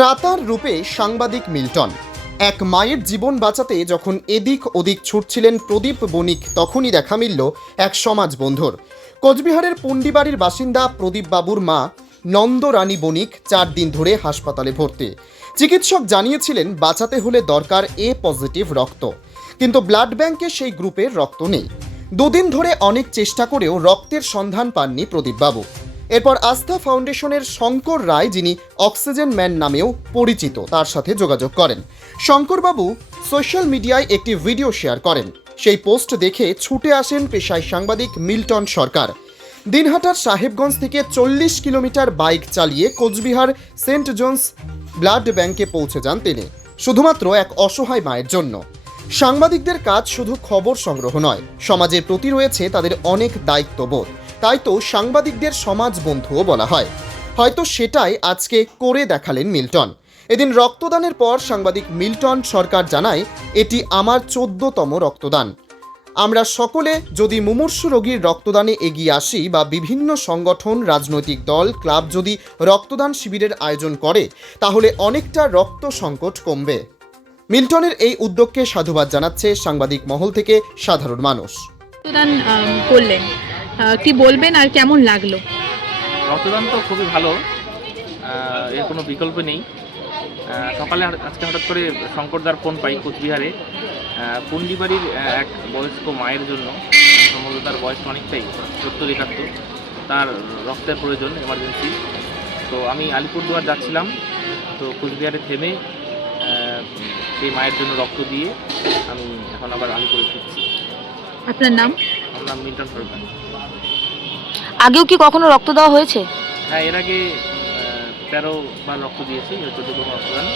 ত্রাতার রূপে সাংবাদিক মিল্টন। এক মায়ের জীবন বাঁচাতে যখন এদিক ওদিক ছুটছিলেন প্রদীপ বণিক, তখনই দেখা মিলল এক সমাজ বন্ধুর। কোচবিহারের পুন্ডিবাড়ির বাসিন্দা প্রদীপ বাবুর মা, নন্দরানী বণিক, চার দিন ধরে হাসপাতালে ভর্তি। চিকিৎসক জানিয়েছিলেন, বাঁচাতে হলে দরকার এ পজিটিভ রক্ত। কিন্তু ব্লাড ব্যাংকে সেই গ্রুপের রক্ত নেই। দুদিন ধরে অনেক চেষ্টা করেও রক্তের সন্ধান পাননি প্রদীপবাবু এরপর আস্থা ফাউন্ডেশনের শঙ্কর রায়, যিনি অক্সিজেন ম্যান নামেও পরিচিত, তার সাথে যোগাযোগ করেন। শঙ্করবাবু সোশ্যাল মিডিয়ায় একটি ভিডিও শেয়ার করেন। সেই পোস্ট দেখে ছুটে আসেন পেশায় সাংবাদিক মিল্টন সরকার। দিনহাটার সাহেবগঞ্জ থেকে চল্লিশ কিলোমিটার বাইক চালিয়ে কোচবিহার সেন্ট জোন্স ব্লাড ব্যাংকে পৌঁছে যান তিনি, শুধুমাত্র এক অসহায় মায়ের জন্য। সাংবাদিকদের কাজ শুধু খবর সংগ্রহ নয়, সমাজের প্রতি রয়েছে তাদের অনেক দায়িত্ববোধ। তাই তো সাংবাদিকদের সমাজ বন্ধুও বলা হয়। হয়তো সেটাই আজকে করে দেখালেন মিল্টন। এদিন রক্তদানের পর সাংবাদিক মিল্টন সরকার জানায়, এটি আমার চোদ্দতম রক্তদান। আমরা সকলে যদি মুমূর্ষু রোগীর রক্তদানে এগিয়ে আসি বা বিভিন্ন সংগঠন, রাজনৈতিক দল, ক্লাব যদি রক্তদান শিবিরের আয়োজন করে, তাহলে অনেকটা রক্ত সংকট কমবে। মিল্টনের এই উদ্যোগকে সাধুবাদ জানাচ্ছে সাংবাদিক মহল থেকে সাধারণ মানুষ। রক্তদান করলেন। কি বলবেন আর কেমন লাগল? রক্তদান তো খুবই ভালো। এর কোনো বিকল্প নেই। সকালে আজকে হঠাৎ করে শঙ্করদার ফোন পাই কোচবিহারে। পুন্ডিবাড়ির এক বয়স্ক মায়ের জন্য। সম্ভবত তার বয়স অনেকটাই সত্তর একাত্তর। তার রক্তের প্রয়োজন এমার্জেন্সি তো আমি আলিপুরদুয়ার যাচ্ছিলাম। তো কোচবিহারে থেমে সেই মায়ের জন্য রক্ত দিয়ে আমি এখন আবার আলিপুরে ফিরছি। আপনার নাম? আমার নাম মিল্টন সরকার। আগেও কি কখনো রক্ত দেওয়া হয়েছে? হ্যাঁ এর আগে তেরো বার রক্ত দিয়েছি রক্তদান।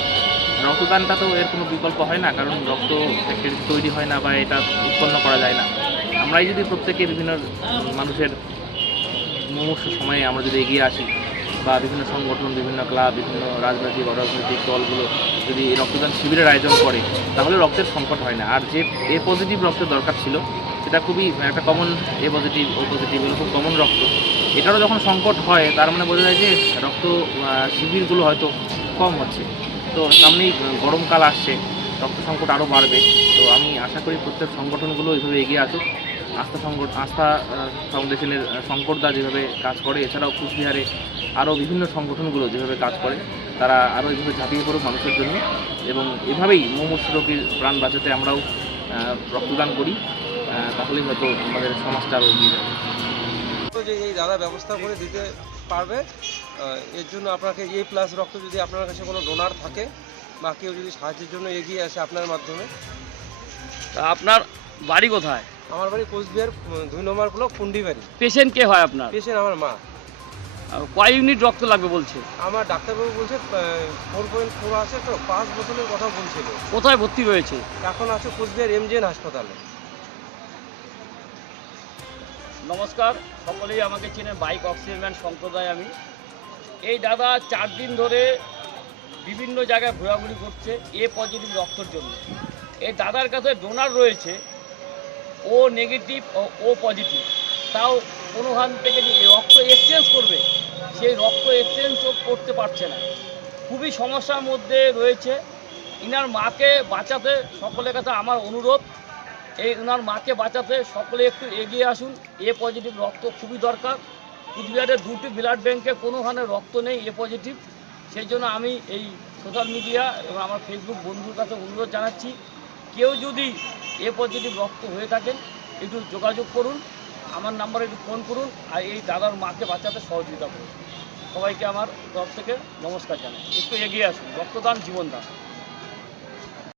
রক্তদানটা তো এর কোনো বিকল্প হয় না, কারণ রক্ত তৈরি হয় না বা এটা উৎপন্ন করা যায় না। আমরাই যদি প্রত্যেকে বিভিন্ন মানুষের মুমূর্ষ সময়ে আমরা যদি এগিয়ে আসি বা বিভিন্ন সংগঠন, বিভিন্ন ক্লাব, বিভিন্ন রাজনৈতিক, অরাজনৈতিক দলগুলো যদি রক্তদান শিবিরের আয়োজন করে, তাহলে রক্তের সংকট হয় না। আর যে, এ পজিটিভ রক্তের দরকার ছিল সেটা খুবই একটা common A positive O positive এগুলো খুব কমন রক্ত। এটারও যখন সংকট হয়, তার মানে বোঝা যায় যে রক্ত শিবিরগুলো হয়তো কম হচ্ছে। তো সামনেই গরমকাল আসছে, রক্ত সংকট আরও বাড়বে। তো আমি আশা করি প্রত্যেক সংগঠনগুলো এইভাবে এগিয়ে আসুক। আস্থা সংগঠন আস্থা ফাউন্ডেশনের শঙ্করদা যেভাবে কাজ করে, এছাড়াও কুচবিহারে আরও বিভিন্ন সংগঠনগুলো যেভাবে কাজ করে, তারা আরও এইভাবে ঝাঁপিয়ে পড়ুক মানুষের জন্য। এবং এভাবেই মুমূর্ষু রোগীর প্রাণ বাঁচাতে আমরাও রক্তদান করি। তাহলেই হয়তো আমাদের সমাজটা আরও এগিয়ে যাবে। তো যে এই দাদা ব্যবস্থা করে দিতে পারবে এর জন্য আপনাকে এ প্লাস রক্ত যদি আপনার কাছে কোনো ডোনার থাকে বা কেউ যদি সাহায্যের জন্য এগিয়ে আসে আপনার মাধ্যমে। তা আপনার বাড়ি কোথায়? আমার বাড়ি কোচবিহার দুই নম্বর ব্লক পুন্ডি বাড়ি পেশেন্ট কে হয় আপনার? পেশেন্ট আমার মা। আর কয় ইউনিট রক্ত লাগবে বলছে? আমার ডাক্তারবাবু বলছে ফোর পয়েন্ট ফোর আছে তো পাঁচ বোতলের কথা বলছিল। কোথায় ভর্তি রয়েছে? এখন আছে কোচবিহার এমজিএন হাসপাতালে। নমস্কার, সকলেই আমাকে চেনে বাইক অক্সিজেন সম্প্রদায় আমি। এই দাদা চার দিন ধরে বিভিন্ন জায়গায় ঘোরাঘুরি করছে, এ পজিটিভ রক্তর জন্য। এই দাদার কাছে ডোনার রয়েছে, ও নেগেটিভ ও পজিটিভ তাও কোনোখান থেকে যে রক্ত এক্সচেঞ্জ করবে, সেই রক্ত এক্সচেঞ্জও করতে পারছে না। খুবই সমস্যার মধ্যে রয়েছে। ইনার মাকে বাঁচাতে সকলের কাছে আমার অনুরোধ। এই ওনার মাকে বাঁচাতে সকলে একটু এগিয়ে আসুন। এ পজিটিভ রক্ত খুবই দরকার। কুচবিহারের দুটি ব্লাড ব্যাংকে কোনোখানে রক্ত নেই, এ পজিটিভ সেই জন্য আমি এই সোশ্যাল মিডিয়া এবং আমার ফেসবুক বন্ধুর কাছে অনুরোধ জানাচ্ছি, কেউ যদি এ পজিটিভ রক্ত হয়ে থাকেন, একটু যোগাযোগ করুন। আমার নাম্বারে একটু ফোন করুন আর এই দাদার মাকে বাঁচাতে সহযোগিতা করুন। সবাইকে আমার তরফ থেকে নমস্কার জানাই। একটু এগিয়ে আসুন। রক্তদান জীবনদান।